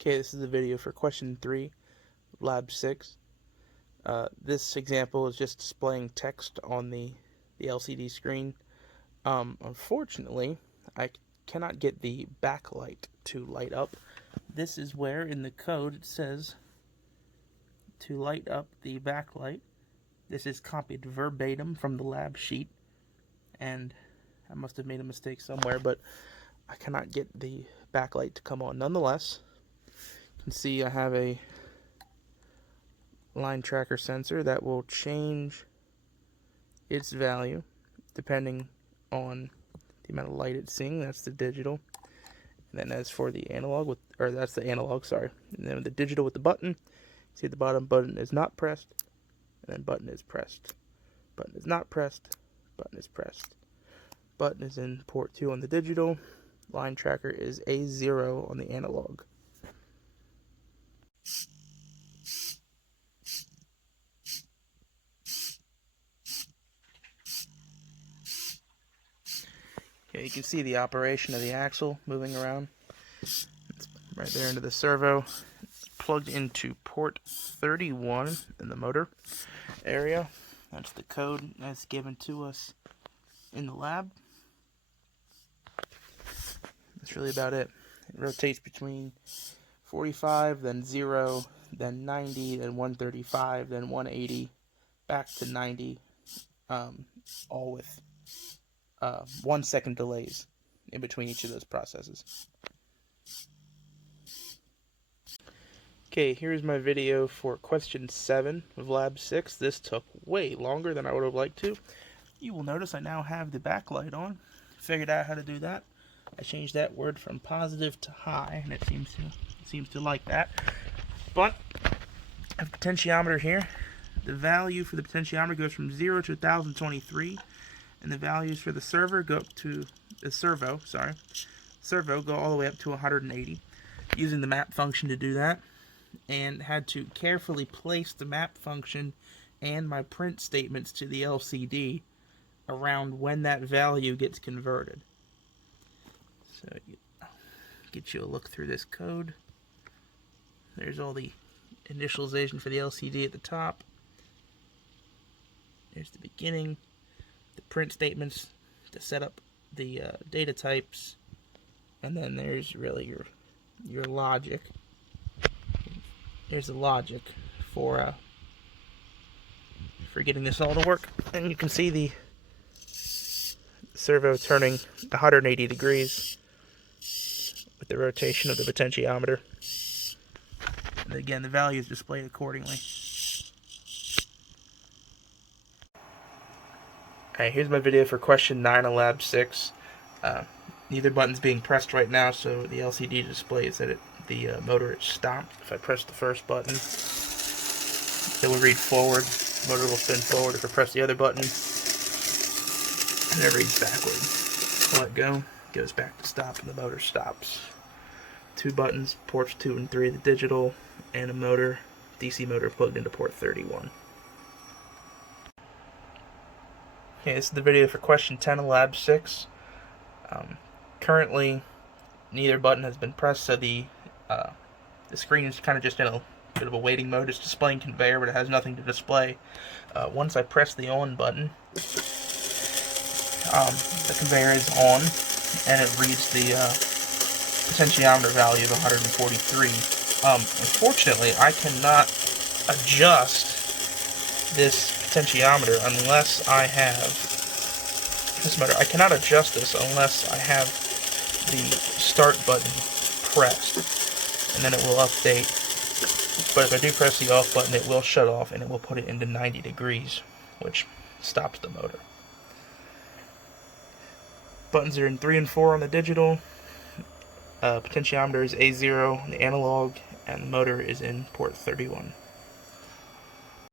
Okay, this is the video for question 3, lab 6. This example is just displaying text on the LCD screen. Unfortunately, I cannot get the backlight to light up. This is where in the code it says to light up the backlight. This is copied verbatim from the lab sheet, and I must have made a mistake somewhere, but I cannot get the backlight to come on. Nonetheless, you can see I have a line tracker sensor that will change its value depending on the amount of light it's seeing. That's the digital. And then as for the analog that's the analog, sorry. And then the digital with the button, see the bottom button is not pressed, and then button is pressed. Button is not pressed, button is pressed. Button is in port 2 on the digital. Line tracker is A0 on the analog. Okay, you can see the operation of the axle moving around. It's right there into the servo. It's plugged into port 31 in the motor area. That's the code that's given to us in the lab. That's really about it. It rotates between 45, then 0, then 90, then 135, then 180, back to 90, all with 1 second delays in between each of those processes. Okay, here's my video for question 7 of lab 6. This took way longer than I would have liked to. You will notice I now have the backlight on. Figured out how to do that. I changed that word from positive to high, and it seems to like that. But I have a potentiometer here. The value for the potentiometer goes from 0 to 1023, and the values for the servo go up to servo go all the way up to 180. Using the map function to do that, and had to carefully place the map function and my print statements to the LCD around when that value gets converted. So get you a look through this code. There's all the initialization for the LCD at the top. There's the beginning, the print statements to set up the data types, and then there's really your logic. There's the logic for getting this all to work, and you can see the servo turning 180 degrees with the rotation of the potentiometer. And again, the value is displayed accordingly. Alright, here's my video for question 9 of lab 6. Neither button's being pressed right now, so the LCD displays that the motor is stopped. If I press the first button, it will read forward. The motor will spin forward. If I press the other button, and it reads backward. Let go, it goes back to stop, and the motor stops. 2 buttons, ports 2 and 3 of the digital, and a motor, DC motor plugged into port 31. Okay, this is the video for question 10 of lab 6. Currently, neither button has been pressed, so the screen is kind of just in a bit of a waiting mode. It's displaying conveyor, but it has nothing to display. Once I press the on button, the conveyor is on, and it reads the potentiometer value of 143. Unfortunately, I cannot adjust this potentiometer unless I have this motor. I cannot adjust this unless I have the start button pressed, and then it will update. But if I do press the off button, it will shut off, and it will put it into 90 degrees, which stops the motor. Buttons are in 3 and 4 on the digital. Potentiometer is A0 on the analog, and the motor is in port 31.